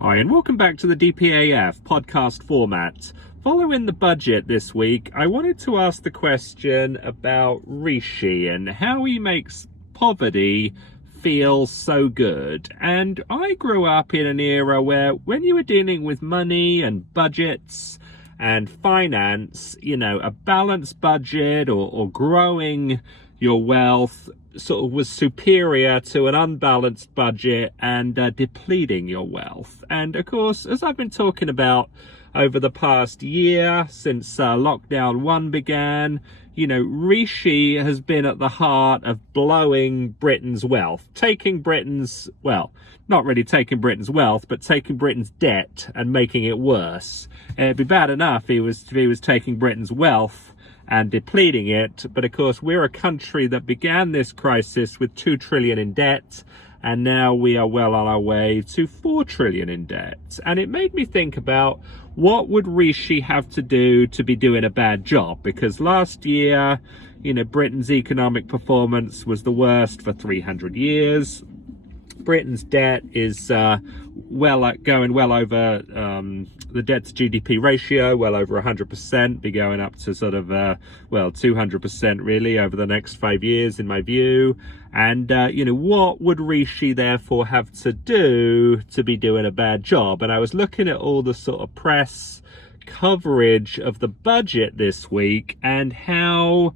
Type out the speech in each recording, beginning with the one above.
Hi, and welcome back to the DPAF podcast format. Following the budget this week, I wanted to ask the question about Rishi and how he makes poverty feel so good. And I grew up in an era where when you were dealing with money and budgets and finance, a balanced budget or growing your wealth sort of was superior to an unbalanced budget and depleting your wealth. And of course, as I've been talking about over the past year since lockdown 1 began, Rishi has been at the heart of blowing Britain's wealth, taking Britain's, well, not really taking Britain's wealth, but taking Britain's debt and making it worse. It'd be bad enough if he was taking Britain's wealth and depleting it, but of course we're a country that began this crisis with 2 trillion in debt, and now we are well on our way to 4 trillion in debt. And it made me think about what would Rishi have to do to be doing a bad job, because last year, Britain's economic performance was the worst for 300 years. Britain's debt is going well over the debt to GDP ratio, well over 100%, be going up to sort of 200% really over the next 5 years in my view. And what would Rishi therefore have to do to be doing a bad job? And I was looking at all the sort of press coverage of the budget this week and how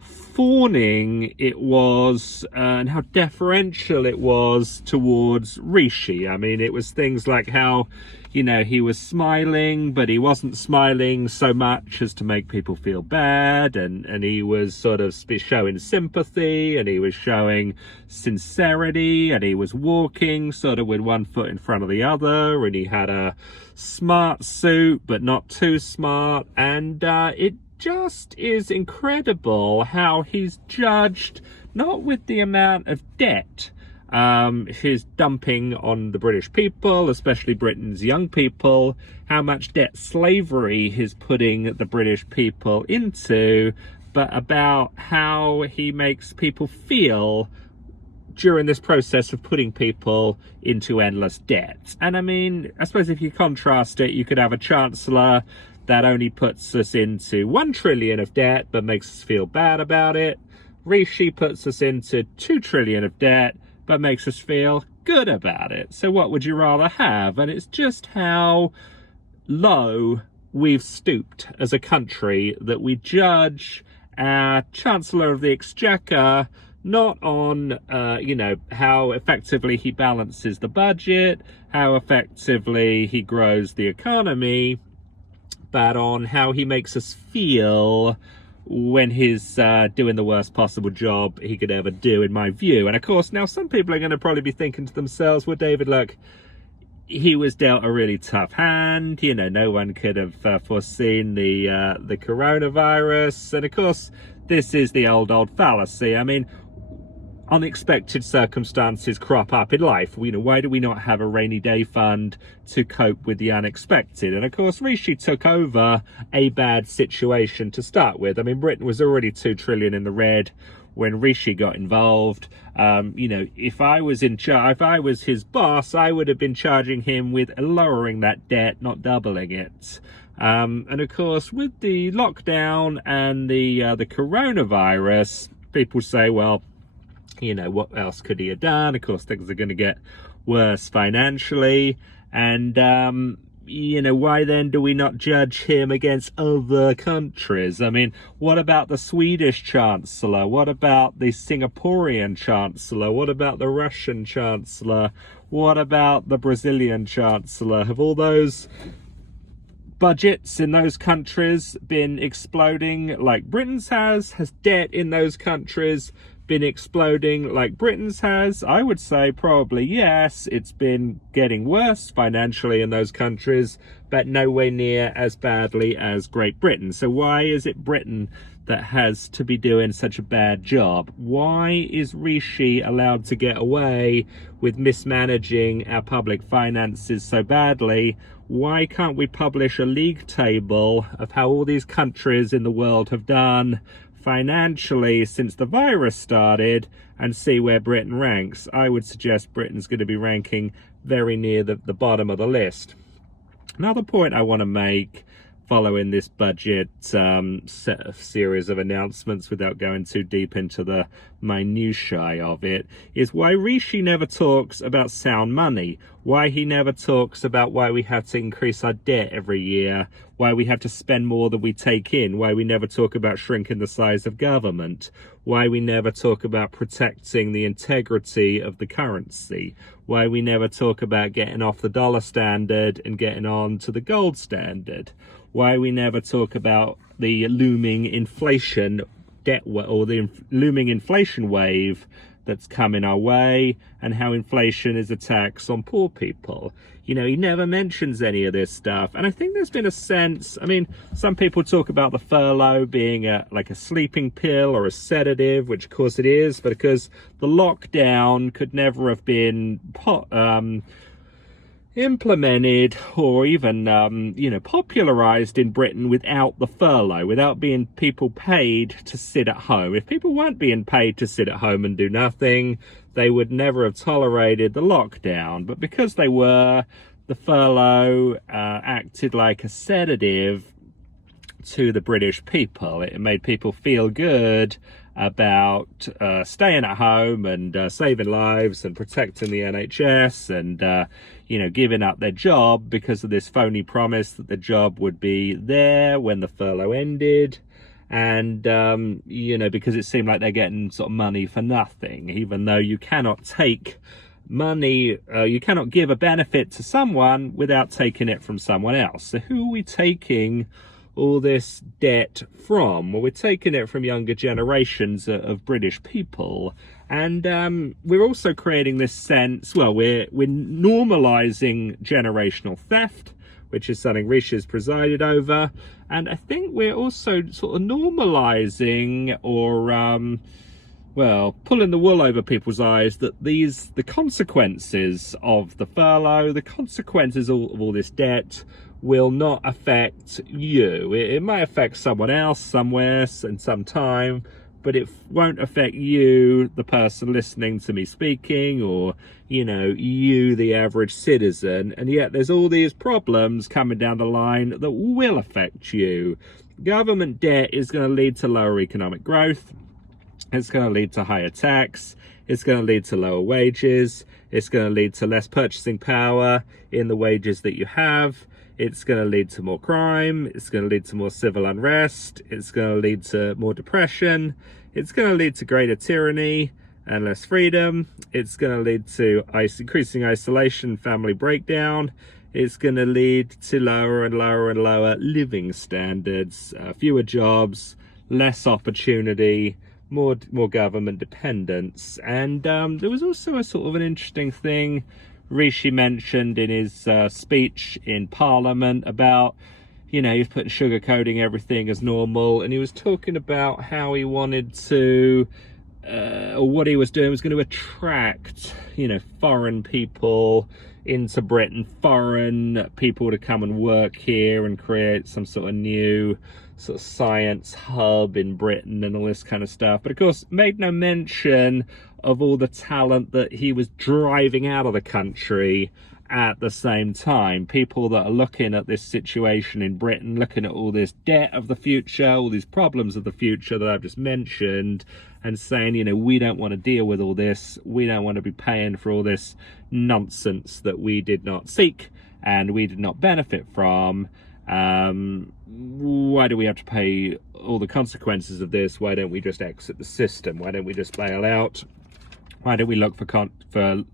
fawning it was and how deferential it was towards Rishi. I mean, it was things like how, he was smiling, but he wasn't smiling so much as to make people feel bad, and he was sort of showing sympathy, and he was showing sincerity, and he was walking sort of with one foot in front of the other, and he had a smart suit, but not too smart, and it just is incredible how he's judged not with the amount of debt he's dumping on the British people, especially Britain's young people, how much debt slavery he's putting the British people into, but about how he makes people feel during this process of putting people into endless debt. And I mean, I suppose if you contrast it, you could have a chancellor that only puts us into 1 trillion of debt but makes us feel bad about it. Rishi puts us into 2 trillion of debt but makes us feel good about it. So what would you rather have? And it's just how low we've stooped as a country that we judge our Chancellor of the Exchequer not on, how effectively he balances the budget, how effectively he grows the economy, but on how he makes us feel when he's doing the worst possible job he could ever do, in my view. And of course, now some people are going to probably be thinking to themselves, well, David, look, he was dealt a really tough hand. No one could have foreseen the coronavirus. And of course, this is the old fallacy. I mean, unexpected circumstances crop up in life. Why do we not have a rainy day fund to cope with the unexpected? And of course, Rishi took over a bad situation to start with. I mean, Britain was already 2 trillion in the red when Rishi got involved. If I was his boss, I would have been charging him with lowering that debt, not doubling it. And of course, with the lockdown and the coronavirus, people say, well, what else could he have done? Of course, things are going to get worse financially. And, why then do we not judge him against other countries? I mean, what about the Swedish Chancellor? What about the Singaporean Chancellor? What about the Russian Chancellor? What about the Brazilian Chancellor? Have all those budgets in those countries been exploding like Britain's has? Has debt in those countries been exploding like Britain's has? I would say probably yes. It's been getting worse financially in those countries, but nowhere near as badly as Great Britain. So why is it Britain that has to be doing such a bad job? Why is Rishi allowed to get away with mismanaging our public finances so badly? Why can't we publish a league table of how all these countries in the world have done financially since the virus started and see where Britain ranks? I would suggest Britain's going to be ranking very near the bottom of the list. Another point I want to make following this budget series of announcements, without going too deep into the minutiae of it, is why Rishi never talks about sound money, why he never talks about why we have to increase our debt every year, why we have to spend more than we take in, why we never talk about shrinking the size of government, why we never talk about protecting the integrity of the currency, why we never talk about getting off the dollar standard and getting on to the gold standard, why we never talk about the looming inflation looming inflation wave that's coming our way, and how inflation is a tax on poor people. You know, he never mentions any of this stuff. And I think there's been a sense, I mean, some people talk about the furlough being like a sleeping pill or a sedative, which of course it is, but because the lockdown could never have been implemented or even popularized in Britain without the furlough, without being people paid to sit at home. If people weren't being paid to sit at home and do nothing, they would never have tolerated the lockdown. But because they were, the furlough acted like a sedative to the British people. It made people feel good about staying at home and saving lives and protecting the NHS and giving up their job because of this phony promise that the job would be there when the furlough ended, and because it seemed like they're getting sort of money for nothing, even though you cannot take money, you cannot give a benefit to someone without taking it from someone else. So who are we taking all this debt from? Well, we're taking it from younger generations of British people, and we're also creating this sense, well, we're normalizing generational theft, which is something Rishi has presided over, and I think we're also sort of normalizing or pulling the wool over people's eyes that the consequences of the furlough, the consequences of all this debt will not affect you. It might affect someone else somewhere and sometime, but it won't affect you, the person listening to me speaking, or you, the average citizen. And yet there's all these problems coming down the line that will affect you. Government debt is going to lead to lower economic growth. It's going to lead to higher tax. It's going to lead to lower wages. It's going to lead to less purchasing power in the wages that you have. It's going to lead to more crime. It's going to lead to more civil unrest. It's going to lead to more depression. It's going to lead to greater tyranny and less freedom. It's going to lead to increasing isolation, family breakdown. It's going to lead to lower and lower and lower living standards, fewer jobs, less opportunity, more government dependence. And there was also a sort of an interesting thing Rishi mentioned in his speech in Parliament about, he's putting sugarcoating everything as normal, and he was talking about how he wanted to, or what he was doing was going to attract, foreign people into Britain, foreign people to come and work here and create some sort of new sort of science hub in Britain and all this kind of stuff. But of course, made no mention of all the talent that he was driving out of the country at the same time. People that are looking at this situation in Britain, looking at all this debt of the future, all these problems of the future that I've just mentioned, and saying, we don't want to deal with all this. We don't want to be paying for all this nonsense that we did not seek and we did not benefit from. Why do we have to pay all the consequences of this? Why don't we just exit the system? Why don't we just bail out? Why don't we look for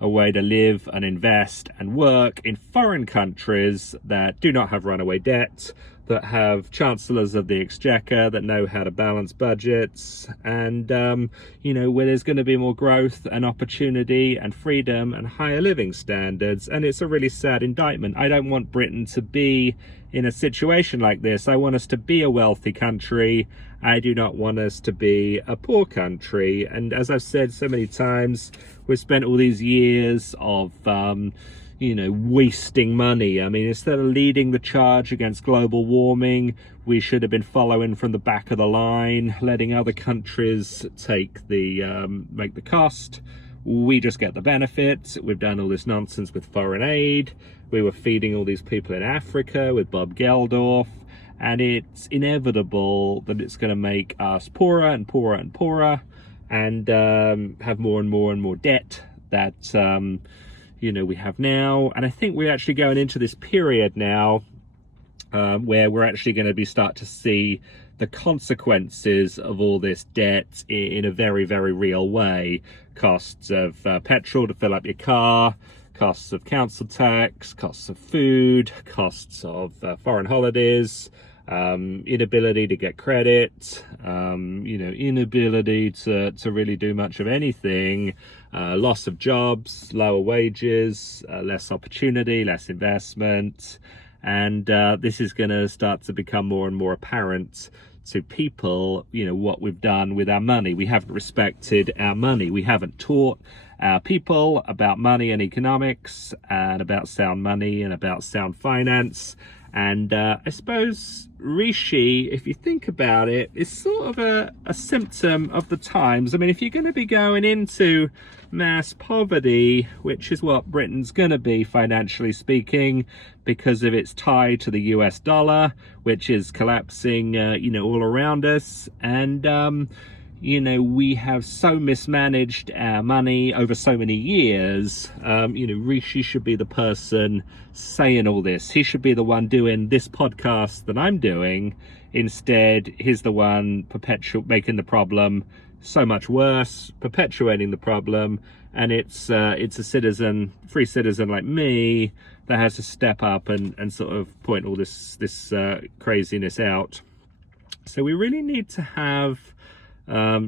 a way to live and invest and work in foreign countries that do not have runaway debt, that have chancellors of the exchequer that know how to balance budgets, and where there's going to be more growth and opportunity and freedom and higher living standards. And it's a really sad indictment. I don't want Britain to be in a situation like this. I want us to be a wealthy country. I do not want us to be a poor country. And as I've said so many times, we've spent all these years of wasting money. I mean, instead of leading the charge against global warming, we should have been following from the back of the line, letting other countries take the make the cost. we just get the benefits. We've done all this nonsense with foreign aid. We were feeding all these people in Africa with Bob Geldof, and it's inevitable that it's going to make us poorer and poorer and poorer, and have more and more and more debt that we have now. And I think we're actually going into this period now where we're actually going to start to see the consequences of all this debt in a very, very real way. Costs of petrol to fill up your car, costs of council tax, costs of food, costs of foreign holidays, inability to get credit, inability to really do much of anything, loss of jobs, lower wages, less opportunity, less investment. And this is going to start to become more and more apparent to people, what we've done with our money. We haven't respected our money. We haven't taught our people about money and economics, and about sound money and about sound finance. And I suppose Rishi, if you think about it, is sort of a symptom of the times. I mean, if you're going to be going into mass poverty, which is what Britain's going to be financially speaking, because of its tie to the US dollar, which is collapsing, all around us. And, we have so mismanaged our money over so many years. Rishi should be the person saying all this. He should be the one doing this podcast that I'm doing. Instead, he's the one making the problem so much worse, perpetuating the problem. And it's a free citizen like me that has to step up and sort of point all this craziness out. So we really need to have a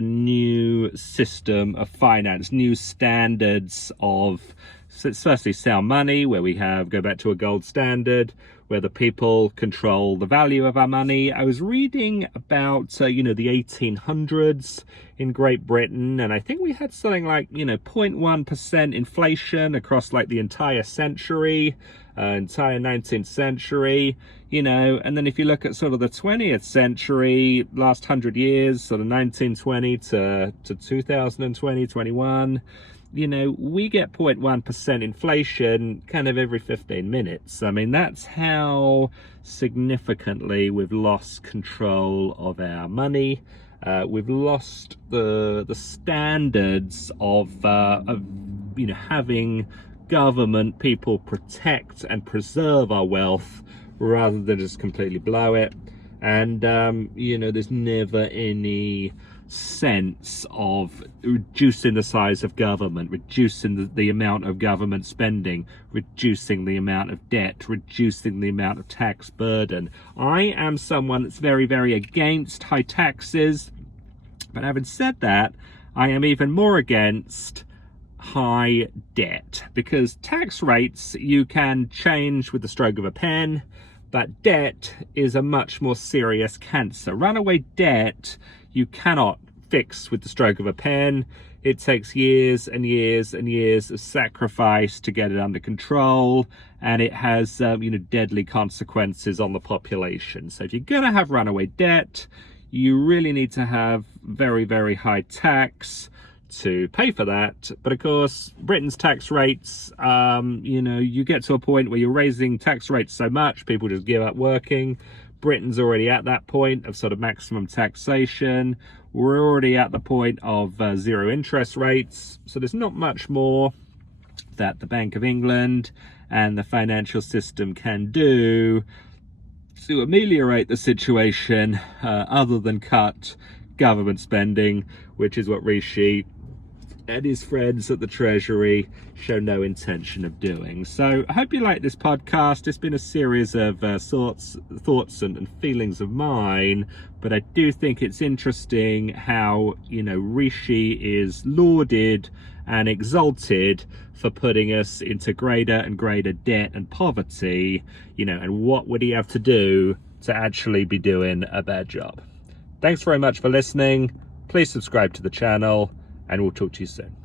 new system of finance, new standards of, firstly, sound money, where we go back to a gold standard, where the people control the value of our money. I was reading about, the 1800s in Great Britain, and I think we had something like, 0.1% inflation across like the entire century, entire 19th century, and then if you look at sort of the 20th century, last 100 years, sort of 1920 to 2020, 21, we get 0.1% inflation kind of every 15 minutes. I mean, that's how significantly we've lost control of our money. We've lost the standards of having government people protect and preserve our wealth rather than just completely blow it. And there's never any sense of reducing the size of government, reducing the amount of government spending, reducing the amount of debt, reducing the amount of tax burden. I am someone that's very, very against high taxes, but having said that, I am even more against high debt, because tax rates you can change with the stroke of a pen, but debt is a much more serious cancer. Runaway debt you cannot fix with the stroke of a pen. It takes years and years and years of sacrifice to get it under control, and it has deadly consequences on the population. So if you're going to have runaway debt, you really need to have very, very high tax to pay for that. But of course, Britain's tax rates, you get to a point where you're raising tax rates so much, people just give up working. Britain's already at that point of sort of maximum taxation. We're already at the point of zero interest rates. So there's not much more that the Bank of England and the financial system can do to ameliorate the situation other than cut government spending, which is what Rishi and his friends at the Treasury show no intention of doing. So I hope you like this podcast. It's been a series of thoughts and feelings of mine, but I do think it's interesting how, Rishi is lauded and exalted for putting us into greater and greater debt and poverty, and what would he have to do to actually be doing a bad job? Thanks very much for listening. Please subscribe to the channel, and we'll talk to you soon.